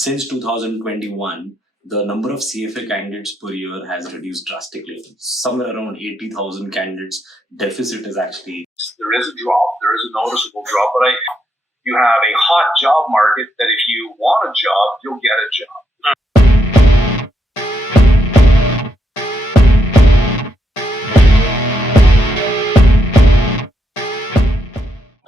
Since 2021, the number of CFA candidates per year has reduced drastically. Somewhere around 80,000 candidates deficit is actually. There is a drop, there is a noticeable drop, but you have a hot job market that if you want a job, you'll get a job.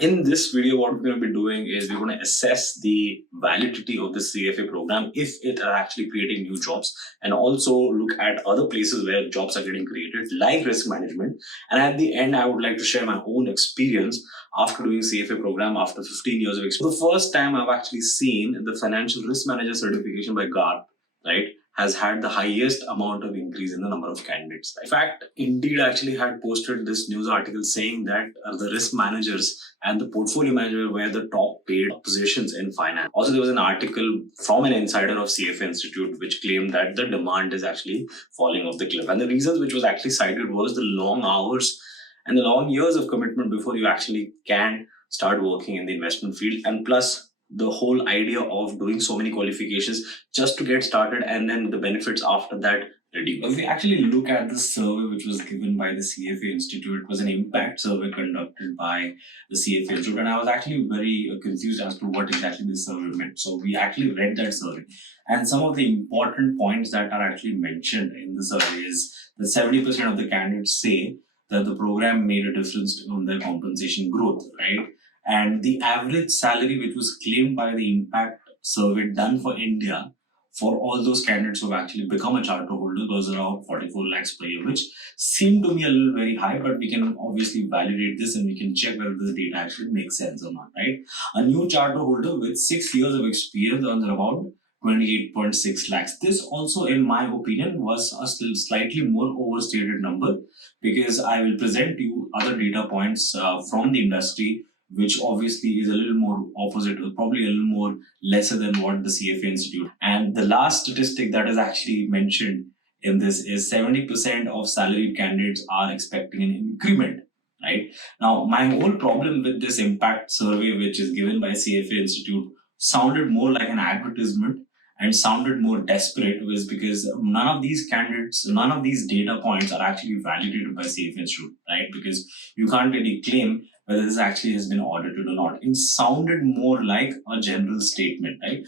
In this video, what we're going to be doing is we're going to assess the validity of the CFA program, if it are actually creating new jobs, and also look at other places where jobs are getting created, like risk management. And at the end, I would like to share my own experience after doing CFA program after 15 years of experience. The first time I've actually seen the financial risk manager certification by GARP, right, has had the highest amount of increase in the number of candidates. In fact, Indeed actually had posted this news article saying that the risk managers and the portfolio manager were the top paid positions in finance. Also, there was an article from an insider of CFA Institute which claimed that the demand is actually falling off the cliff. And the reasons which was actually cited was the long hours and the long years of commitment before you actually can start working in the investment field, and plus the whole idea of doing so many qualifications just to get started and then the benefits after that reduce. If we actually look at the survey which was given by the CFA Institute, it was an impact survey conducted by the CFA Institute, and I was actually very confused as to what exactly this survey meant. So we actually read that survey, and some of the important points that are actually mentioned in the survey is that 70% of the candidates say that the program made a difference on their compensation growth, right? And the average salary which was claimed by the impact survey done for India for all those candidates who have actually become a charter holder was around 44 lakhs per year, which seemed to me a little very high, but we can obviously validate this and we can check whether the data actually makes sense or not, right? A new charter holder with 6 years of experience earns about 28.6 lakhs. This also, in my opinion, was a still slightly more overstated number, because I will present you other data points from the industry which obviously is a little more opposite, or probably a little more lesser than what the CFA Institute. And the last statistic that is actually mentioned in this is 70% of salaried candidates are expecting an increment, right? Now, my whole problem with this impact survey, which is given by CFA Institute, sounded more like an advertisement and sounded more desperate, was because none of these candidates, none of these data points are actually validated by CFA Institute, right? Because you can't really claim whether this actually has been audited or not. It sounded more like a general statement, right?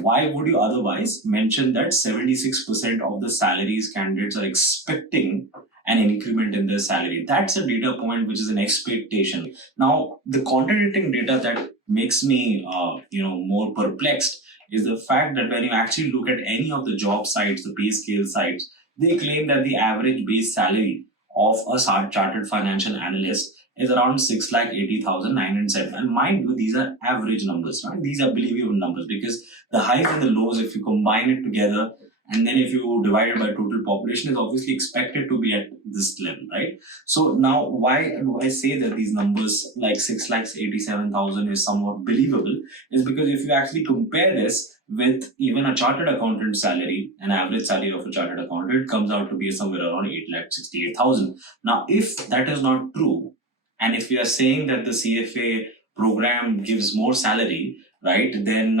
Why would you otherwise mention that 76% of the salaries candidates are expecting an increment in their salary? That's a data point which is an expectation. Now, the contradicting data that makes me more perplexed is the fact that when you actually look at any of the job sites, the pay scale sites, they claim that the average base salary of a chartered financial analyst is around 6,80,907. And mind you, these are average numbers, right? These are believable numbers, because the highs and the lows, if you combine it together, and then if you divide it by total population, is obviously expected to be at this level, right? So now, why do I say that these numbers like 6,87,000 is somewhat believable? Is because if you actually compare this with even a chartered accountant salary, an average salary of a chartered accountant, it comes out to be somewhere around 8,68,000. Now, if that is not true, and if we are saying that the CFA program gives more salary, right, then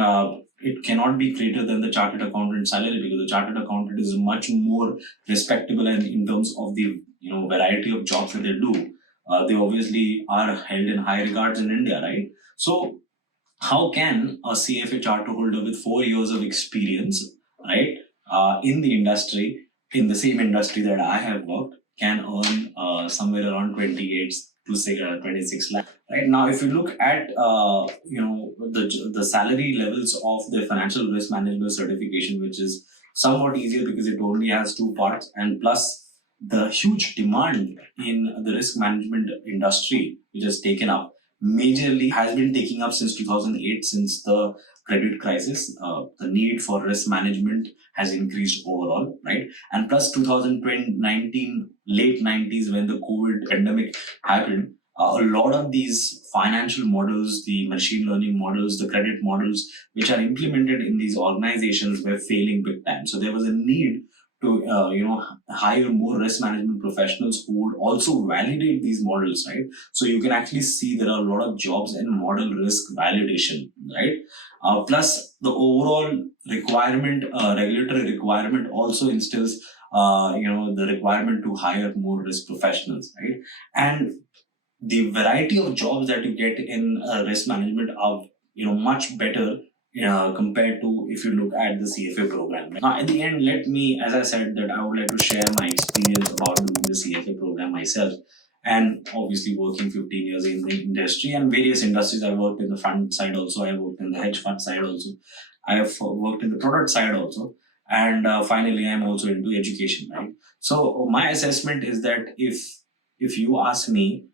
it cannot be greater than the chartered accountant salary, because the chartered accountant is much more respectable, and in terms of the variety of jobs that they do, they obviously are held in high regards in India, right? So how can a CFA charter holder with 4 years of experience, right, in the industry, in the same industry that I have worked, can earn somewhere around 28 to 26 lakh, right? Now, if you look at the salary levels of the financial risk management certification, which is somewhat easier because it only has 2 parts, and plus the huge demand in the risk management industry, which has taken up majorly, has been taking up since 2008, since the credit crisis. The need for risk management has increased overall, right? And plus 2019, late 90s, when the COVID pandemic happened, a lot of these financial models, the machine learning models, the credit models, which are implemented in these organizations, were failing big time. So there was a need to hire more risk management professionals who would also validate these models, right? So you can actually see there are a lot of jobs in model risk validation, right? Plus the overall requirement, regulatory requirement also instills the requirement to hire more risk professionals, right? And the variety of jobs that you get in risk management are much better compared to if you look at the CFA program. Now, at the end, let me, as I said, that I would like to share my experience about doing the CFA program myself, and obviously working 15 years in the industry and various industries. I worked in the fund side also. I worked in the hedge fund side also. I have worked in the product side also, and finally, I'm also into education. Right. So my assessment is that if you ask me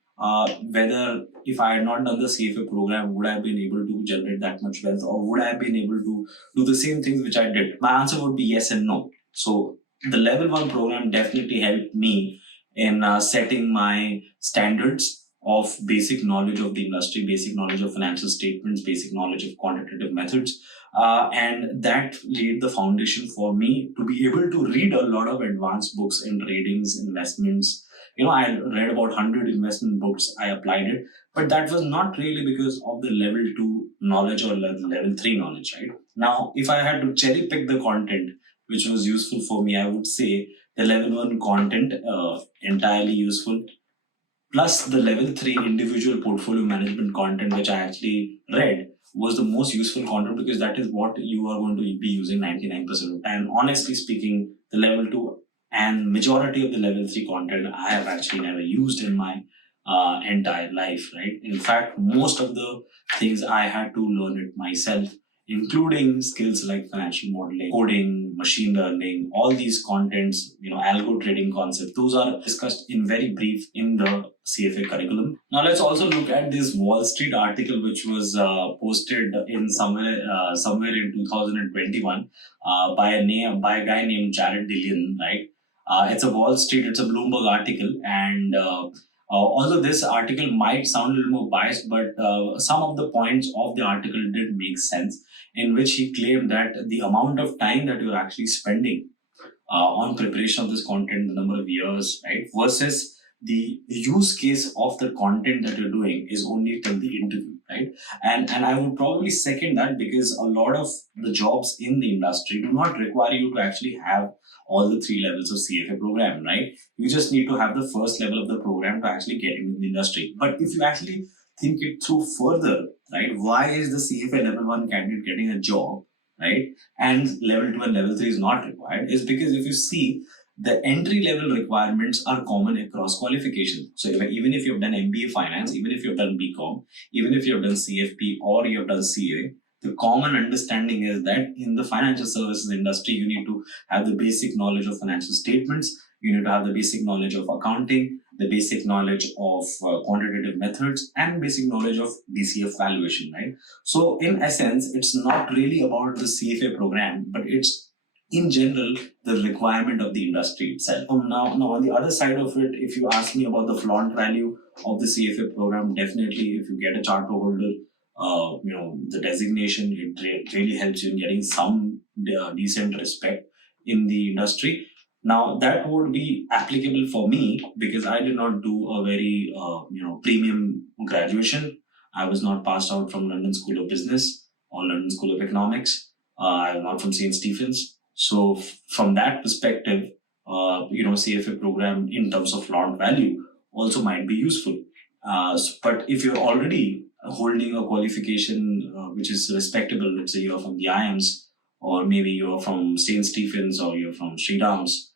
whether if I had not done the CFA program, would I have been able to generate that much wealth, or would I have been able to do the same things which I did? My answer would be yes and no. So the level 1 program definitely helped me in setting my standards of basic knowledge of the industry, basic knowledge of financial statements, basic knowledge of quantitative methods. And that laid the foundation for me to be able to read a lot of advanced books in ratings, investments. I read about 100 investment books, I applied it, but that was not really because of the level 2 knowledge or level 3 knowledge, right? Now, if I had to cherry pick the content which was useful for me, I would say the level 1 content, entirely useful, plus the level 3 individual portfolio management content, which I actually read, was the most useful content because that is what you are going to be using 99% of the time. Honestly speaking, the level 2 and majority of the level 3 content I have actually never used in my entire life, right? In fact, most of the things I had to learn it myself, including skills like financial modeling, coding, machine learning, all these contents, algo trading concepts, those are discussed in very brief in the CFA curriculum. Now let's also look at this Wall Street article which was posted in somewhere in 2021 by a guy named Jared Dillion, right? It's a Bloomberg article, and although this article might sound a little more biased, but some of the points of the article did make sense, in which he claimed that the amount of time that you're actually spending on preparation of this content, the number of years, right, versus the use case of the content that you're doing is only till the interview, right? And I would probably second that, because a lot of the jobs in the industry do not require you to actually have all the 3 levels of CFA program, right? You just need to have the first level of the program to actually get into the industry. But if you actually think it through further, right, why is the CFA level 1 candidate getting a job, right, and level 2 and level 3 is not required? Is because if you see, the entry level requirements are common across qualifications. So even if you've done MBA finance, even if you've done BCom, even if you've done CFP or you've done CA, the common understanding is that in the financial services industry, you need to have the basic knowledge of financial statements, you need to have the basic knowledge of accounting, the basic knowledge of quantitative methods, and basic knowledge of DCF valuation, right? So in essence, it's not really about the CFA program, but it's in general the requirement of the industry itself. Now on the other side of it, if you ask me about the flaunt value of the CFA program, definitely if you get a charter holder, the designation, it really helps you in getting some decent respect in the industry. Now that would be applicable for me because I did not do a very premium graduation. I was not passed out from London School of Business or London School of Economics. I'm not from St. Stephen's. So from that perspective, CFA program in terms of flaunt value also might be useful. But if you're already holding a qualification which is respectable, let's say you're from the IIMs, or maybe you're from St. Stephen's, or you're from Sridham's,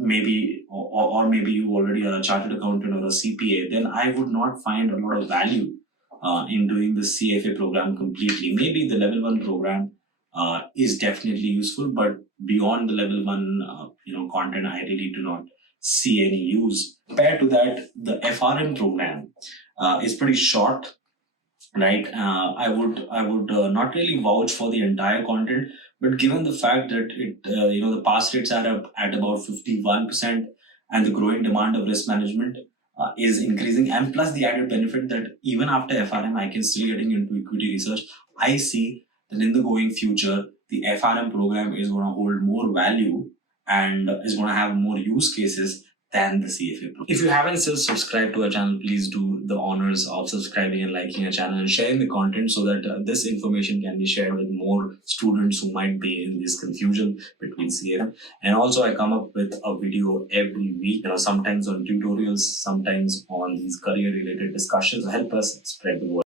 maybe or maybe you already are a chartered accountant or a CPA, then I would not find a lot of value in doing the CFA program completely. Maybe the level 1 program is definitely useful, but beyond the level 1 content, I really do not see any use. Compared to that, the FRM program is pretty short, right? I would not really vouch for the entire content, but given the fact that the pass rates are up at about 51%, and the growing demand of risk management is increasing, and plus the added benefit that even after FRM I can still getting into equity research, I see that in the going future the FRM program is going to hold more value and is going to have more use cases than the CFA program. If you haven't still subscribed to our channel, please do the honors of subscribing and liking our channel and sharing the content so that this information can be shared with more students who might be in this confusion between CFA. And also I come up with a video every week, sometimes on tutorials, sometimes on these career related discussions. Help us spread the word.